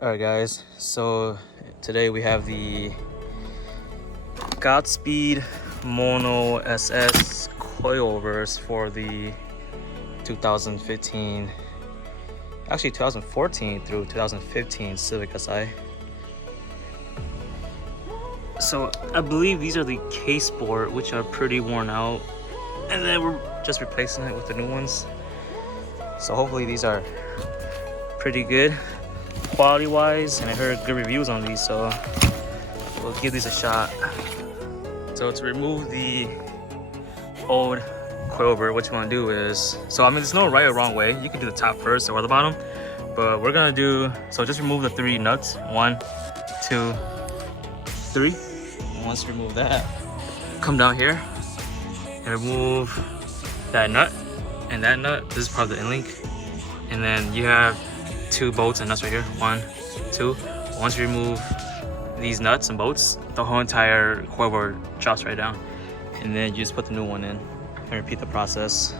Alright guys, so today we have the Godspeed Mono-SS Coilovers for the 2014 through 2015 Civic Si. So I believe these are the case board, which are pretty worn out, and then we're just replacing it with the new ones. So hopefully these are pretty good quality wise, and I heard good reviews on these, so we'll give these a shot. So to remove the old coilover, what you want to do is, there's no right or wrong way. You can do the top first or the bottom, but we're gonna do, so just remove the 3 nuts. 1, 2, 3. And once you remove that, come down here and remove that nut and that nut. This is part of the in-link, and then you have 2 bolts and nuts right here. 1, 2. Once you remove these nuts and bolts, the whole entire coilover drops right down, and then you just put the new one in and repeat the process.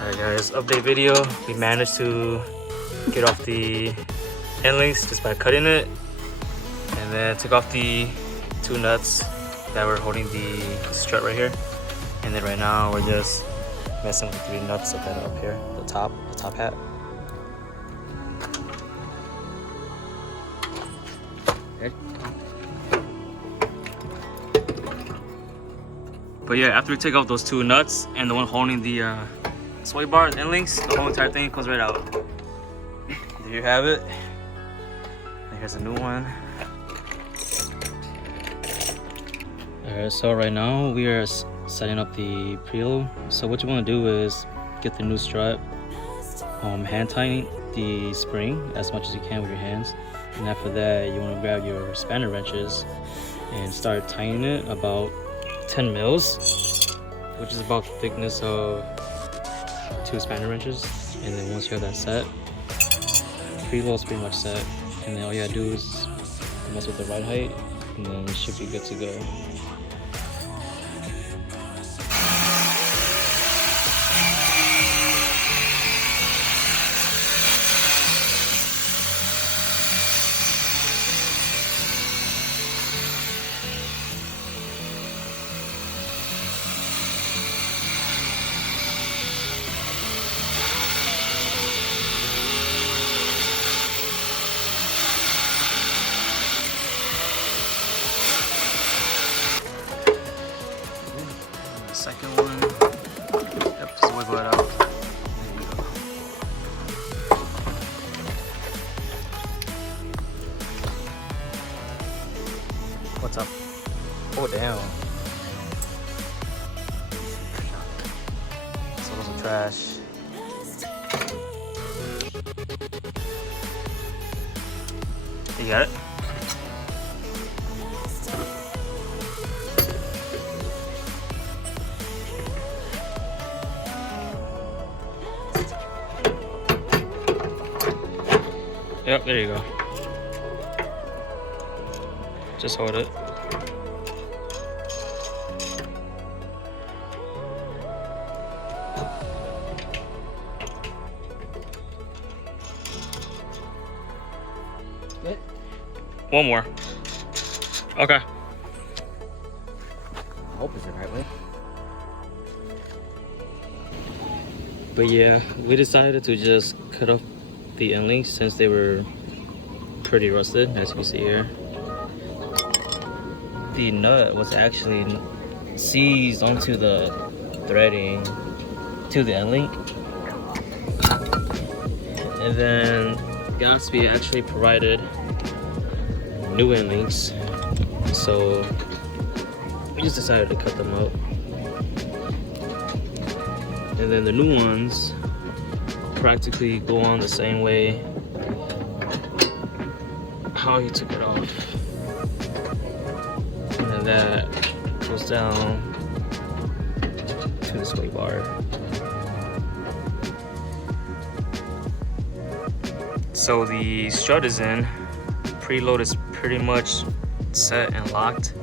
Alright guys, update video. We managed to get off the end links just by cutting it, and then took off the 2 nuts that were holding the strut right here, and then right now we're just messing with the 3 nuts that are up here, the top hat. Okay. But yeah, after we take off those 2 nuts and the one holding the sway bars and links, the whole entire thing comes right out. There you have it. And here's a new one. Alright, so right now we are setting up the preload. So what you want to do is get the new strut, hand tighten the spring as much as you can with your hands, and after that you want to grab your spanner wrenches and start tightening it about 10 mils, which is about the thickness of 2 spanner wrenches. And then once you have that set, preload's pretty much set, and then all you gotta do is mess with the right height, and then you should be good to go. Second one, yep, just wiggle it out. There we go. What's up? Oh damn. So those are trash. You got it? Yep, there you go. Just hold it. Good. One more. Okay. I hope it's the right way. But yeah, we decided to just cut off the end links since they were pretty rusted, as you can see here. The nut was actually seized onto the threading to the end link, and then Godspeed actually provided new end links, so we just decided to cut them out. And then the new ones practically go on the same way how he took it off. And then that goes down to the sway bar. So the strut is in. Preload is pretty much set and locked.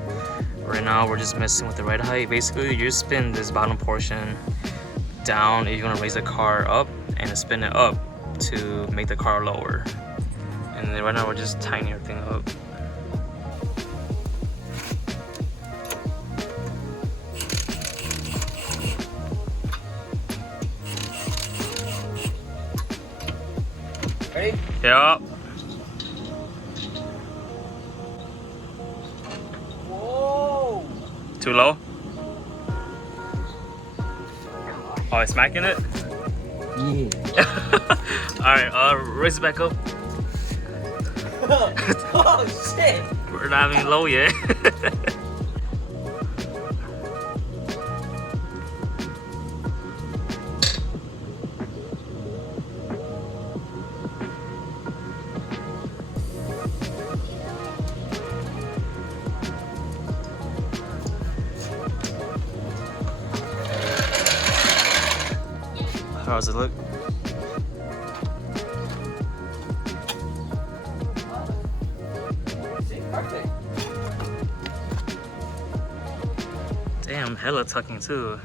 Right now we're just messing with the red height. Basically you just spin this bottom portion down if you want to raise the car up, and spin it up to make the car lower. And then right now we're just tightening everything up. Ready? Yeah. Whoa! Too low? Oh, it's smacking it? Yeah. Alright, raise it back up. Oh shit! We're not even low yet. How does it look? Perfect. Damn, hella tucking too.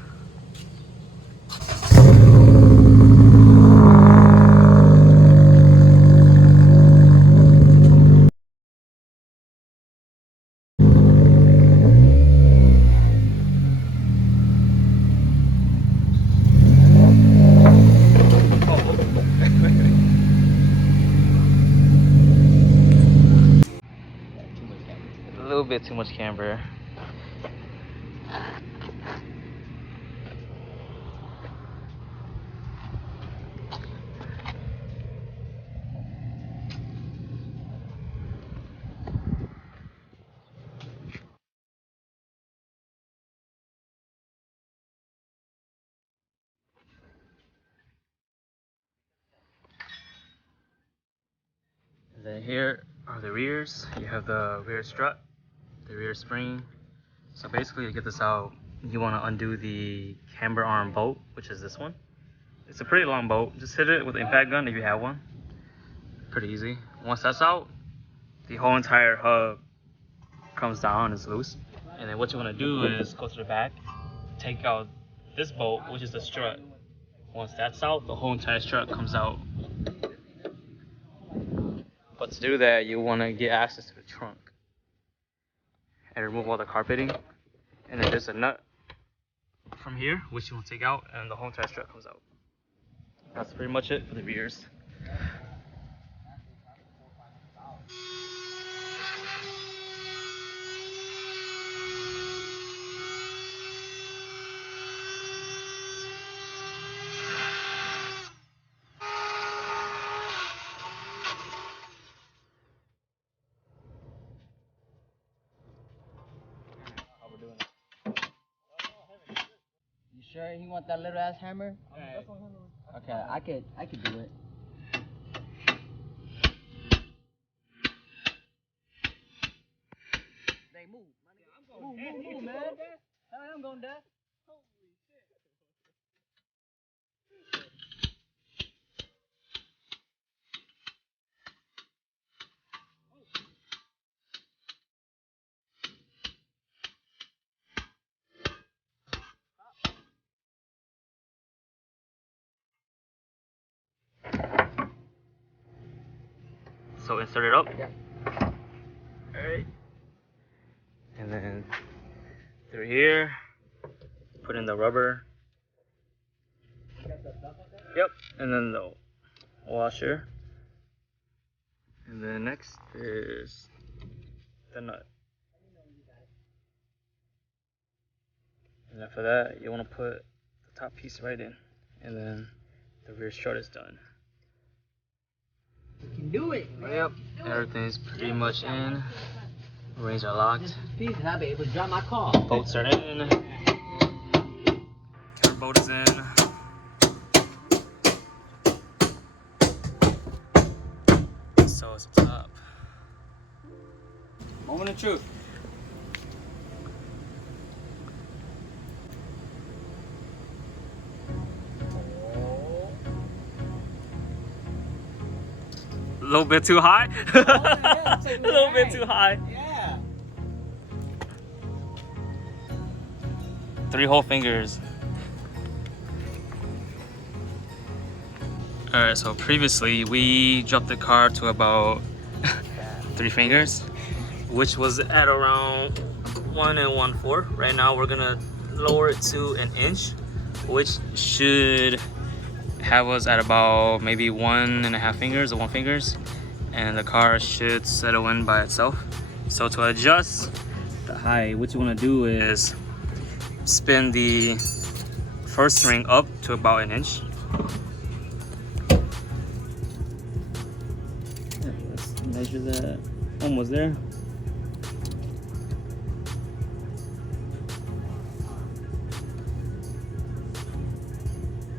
A little bit too much camber. Then here are the rears. You have the rear strut, the rear spring. So basically to get this out, you want to undo the camber arm bolt, which is this one. It's a pretty long bolt. Just hit it with an impact gun if you have one. Pretty easy. Once that's out, the whole entire hub comes down, it's loose. And then what you want to do is go to the back, take out this bolt, which is the strut. Once that's out, the whole entire strut comes out. But to do that, you want to get access to the trunk and remove all the carpeting. And then there's a nut from here, which you want to take out, and the whole entire strut comes out. That's pretty much it for the rears. You sure he want that little ass hammer? Okay, I could do it. They move. Move, man. Hell, I'm going death. Holy shit. So insert it up. Yeah. Alright. And then through here, put in the rubber. Yep. And then the washer. And then next is the nut. And after that, you want to put the top piece right in. And then the rear strut is done. You can do it, man. Yep, everything's pretty much in. Rings are locked. Piece, I'll be able to drive my car. Bolts are in. Camber bolt is in. That's the top. Moment of truth. A little bit too high? yeah, A little bit too high. Yeah. 3 whole fingers. Alright, so previously we dropped the car to about 3 fingers, which was at around 1 1/4. Right now we're gonna lower it to 1 inch, which should have us at about maybe 1.5 fingers or 1 fingers, and the car should settle in by itself. So to adjust the height, what you want to do is spin the first ring up to about 1 inch. Let's measure that. Almost there.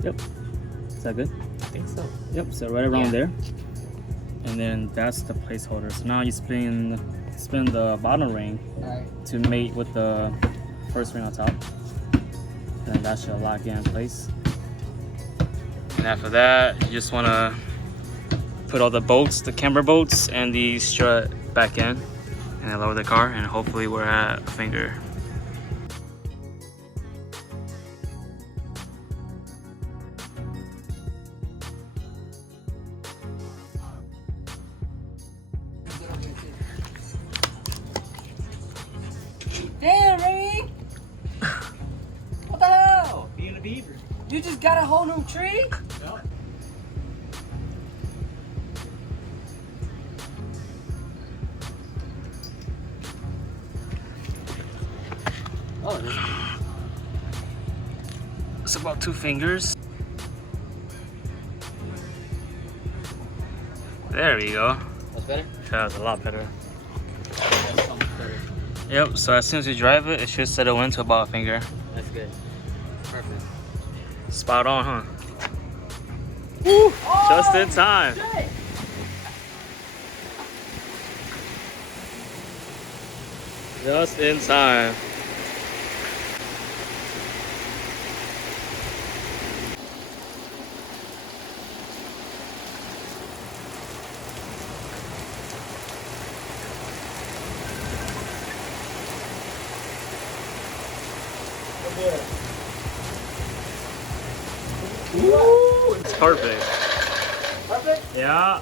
Yep. Is that good? I think so. Yep, so right around there. And then that's the placeholder. So now you spin the bottom ring to mate with the first ring on top. And that should lock it in place. And after that, you just want to put all the bolts, the camber bolts, and the strut back in, and then lower the car, and hopefully we're at 1 finger. Damn, Remy! What the hell? Being a beaver. You just got a whole new tree? No. Oh, it's about 2 fingers. There we go. That's better? Yeah, that's a lot better. That's so much better. Yep, so as soon as you drive it, it should settle into about 1 finger. That's good. Perfect. Spot on, huh? Woo! Oh, Just in time. Shit. Just in time. Woo! It's perfect. Perfect? Yeah.